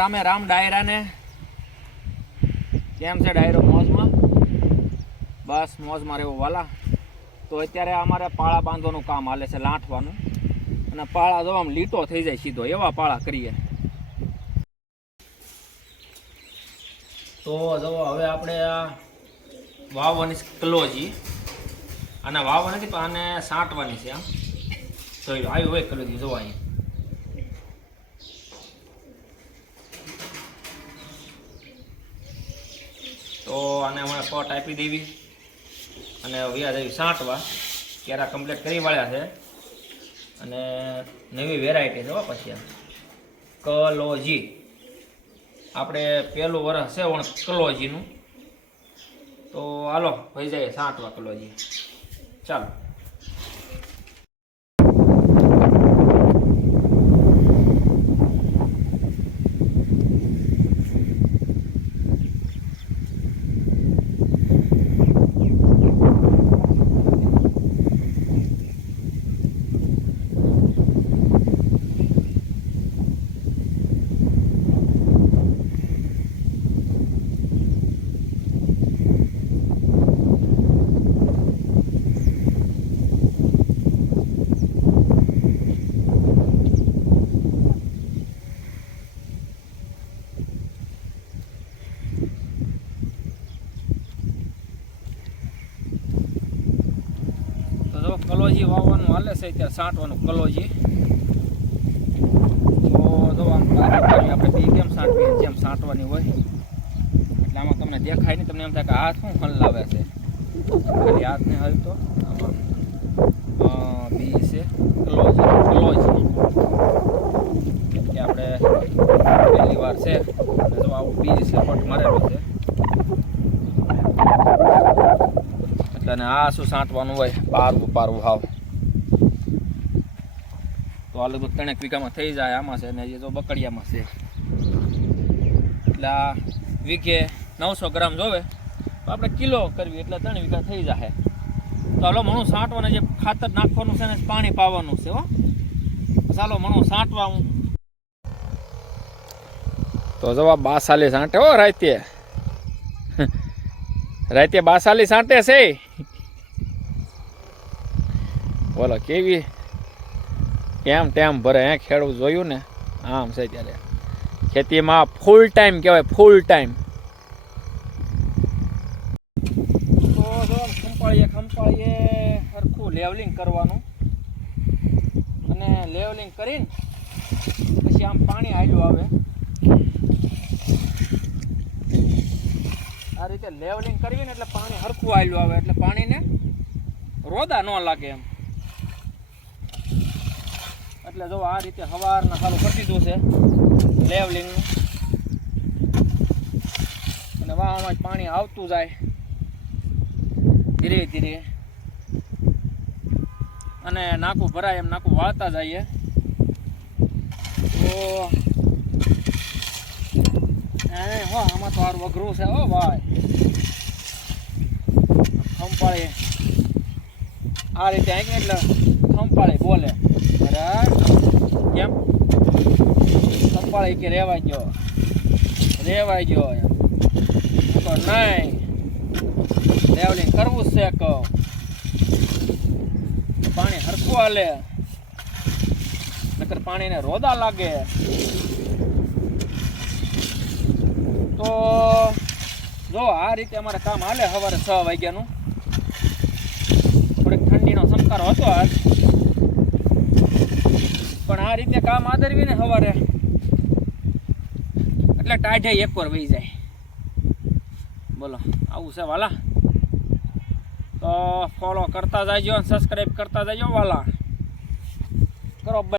રામે રામ ડાયરાને. કેમ છે ડાયરો? મોજમાં? બસ મોજમાં રહેવું વાલા. તો અત્યારે અમારે પાળા બાંધવાનું કામ હાલે છે, લાંઠવાનું. અને પાળા જો આમ લીટો થઈ જાય સીધો, એવા પાળા કરીએ. તો જો હવે આપણે આ વાવવાની કલોજી, આને વાવવા નથી પણ આને સાંટવાની છે. આમ તો આવી હોય કલોજી જો અહીં. તો આને હમણાં પટ આપી દેવી અને વ્યાજ આવી સાંટવા. કેરા કમ્પ્લીટ કરી વાળ્યા છે અને નવી વેરાયટી છે પછી આ કલોજી. આપણે પહેલું વરસ છે પણ કલોજીનું. તો હાલો ભાઈ જાય સાંટવા કલોજી. ચાલો. કલોજી વાવવાનું હાલે છે ત્યારે સાંટવાનું કલોજી. તો જો આમ આપણે બી કેમ સાંટવી જેમ સાંટવાની હોય એટલે આમાં તમને દેખાય નહીં. તમને એમ થાય કે હાથ શું હલાવે છે, ખાલી હાથ ને હલતો. આમાં બી છે કલોજી કે આપણે પહેલી વાર છે જો આવું બી છે પટ મારેલું છે એટલે. અને આ શું સાંટવાનું હોય પારવું હાવ. તો આ લગભગ 3 વીઘામાં થઈ જાય આમાં છે ને એ જો બકડિયામાં છે એટલે આ વીઘે 900 ગ્રામ જોવે તો આપણે કિલો કરવી એટલે 3 વીઘા થઈ જાય. તો હાલો મણું સાંટવાને જે ખાતર નાખવાનું છે ને પાણી પાવાનું છે. હો ચાલો મણું સાંટવા હું. તો જવાબ 42 સાંટે હો રાતે. રાતે 42 સાંટે છે. બોલો કેવી કેમ ટેમ ભરે હે ખેડૂત જોયું ને. આમ છે ત્યારે ખેતીમાં ફૂલ ટાઈમ કહેવાય, ફૂલ ટાઈમ. તો જો ખંપાળીએ સરખું લેવલિંગ કરવાનું અને લેવલિંગ કરીને પછી આમ પાણી હાલ્યું આવે. આ રીતે લેવલિંગ કરવી ને એટલે પાણી સરખું હાલ્યું આવે એટલે પાણીને રોદા ન લાગે એમ. એટલે જો આ રીતે સવારના ચાલુ કરી દીધું છે લેવલિંગનું અને વાહમાં જ પાણી આવતું જાય ધીરે ધીરે અને નાકું ભરાય એમ નાકું વાળતા જઈએ. તો હો આમાં તો સારું અઘરું છે. હો ભાઈ ખંપાળી આ રીતે આંકી એટલે ખંપાળી બોલે. બરાબર કેમ ખંપાળી કે રેવાઈ ગયો એમ તો નહીં લેવલિંગ કરવું જ છે. કહો પાણી હરખું હાલે નકર પાણીને રોદા લાગે. તો જો આ રીતે અમારે કામ હાલે. સવારે 6 વાગ્યાનું થોડીક ઠંડીનો સંસ્કાર હતો આજ પણ આ રીતે કામ આદરવી ને સવારે એટલે ટાઢે એકવાર વહી જાય. બોલો આવું છે વાલા. તો ફોલો કરતા જાજો, સબસ્ક્રાઈબ કરતા જાજો વાલા. કરો.